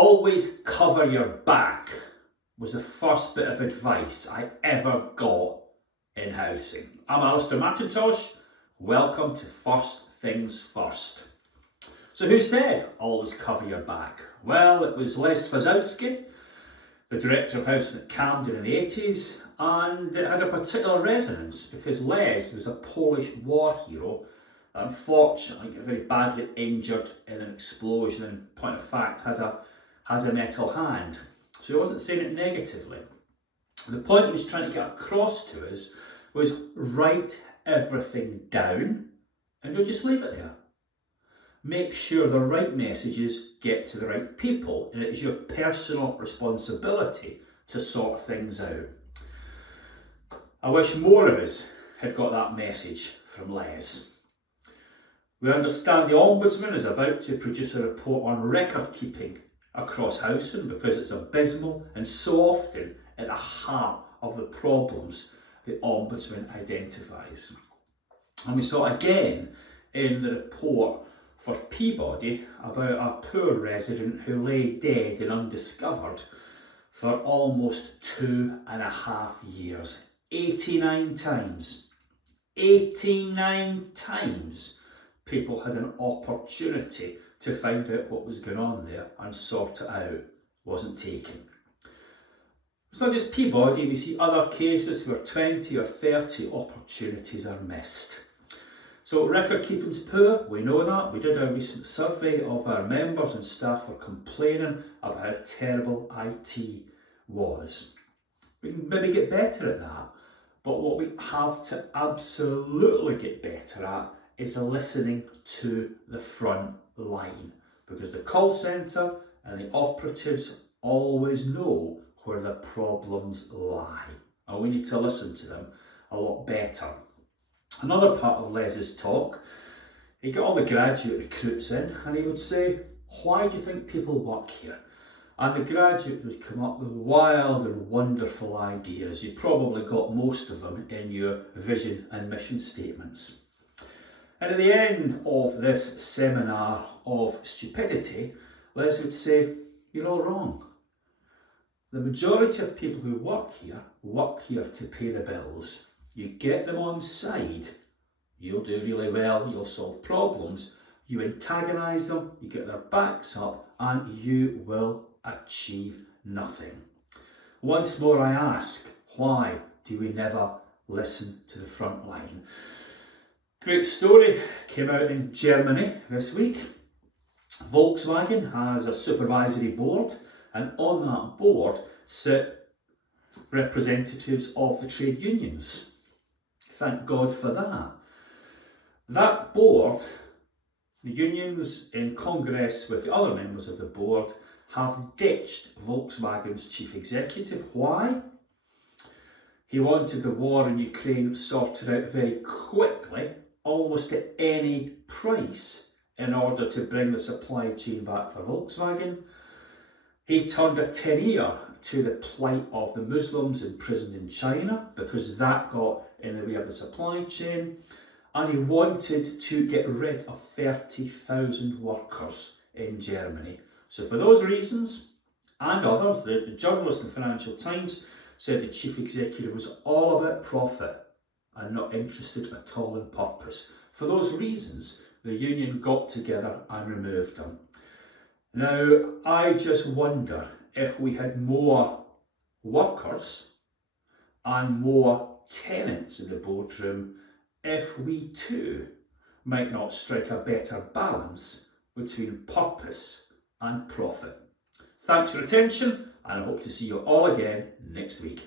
Always cover your back was the first bit of advice I ever got in housing. I'm Alistair McIntosh. Welcome to First Things First. So who said always cover your back? Well, it was Les Fazowski, the director of housing at Camden in the 80s, and it had a particular resonance because Les was a Polish war hero that unfortunately got very badly injured in an explosion and, in point of fact, had a metal hand. So he wasn't saying it negatively. The point he was trying to get across to us was write everything down and don't just leave it there. Make sure the right messages get to the right people, and it is your personal responsibility to sort things out. I wish more of us had got that message from Les. We understand the Ombudsman is about to produce a report on record keeping across housing because it's abysmal and so often at the heart of the problems the Ombudsman identifies. And we saw again in the report for Peabody about a poor resident who lay dead and undiscovered for almost 2.5 years. 89 times. 89 times people had an opportunity to find out what was going on there and sort it out. Wasn't taken. It's not just Peabody, we see other cases where 20 or 30 opportunities are missed. So record keeping's poor, we know that. We did a recent survey of our members and staff were complaining about how terrible IT was. We can maybe get better at that, but what we have to absolutely get better at is listening to the front line, because the call centre and the operatives always know where the problems lie, and we need to listen to them a lot better. Another part of Les's talk, he got all the graduate recruits in and he would say, why do you think people work here? And the graduate would come up with wild and wonderful ideas. You probably got most of them in your vision and mission statements. And at the end of this seminar of stupidity, Les would say, you're all wrong. The majority of people who work here to pay the bills. You get them on side, you'll do really well, you'll solve problems. You antagonise them, you get their backs up, and you will achieve nothing. Once more I ask, why do we never listen to the front line? Great story came out in Germany this week. Volkswagen has a supervisory board, and on that board sit representatives of the trade unions. Thank God for that. That board, the unions in Congress with the other members of the board, have ditched Volkswagen's chief executive. Why? He wanted the war in Ukraine sorted out very quickly, almost at any price, in order to bring the supply chain back for Volkswagen. He turned a 10-ear to the plight of the Muslims imprisoned in China because that got in the way of the supply chain, and he wanted to get rid of 30,000 workers in Germany. So for those reasons and others, the journalist in the Financial Times said the chief executive was all about profit and not interested at all in purpose. For those reasons, the union got together and removed him. Now, I just wonder if we had more workers and more tenants in the boardroom, if we too might not strike a better balance between purpose and profit. Thanks for your attention, and I hope to see you all again next week.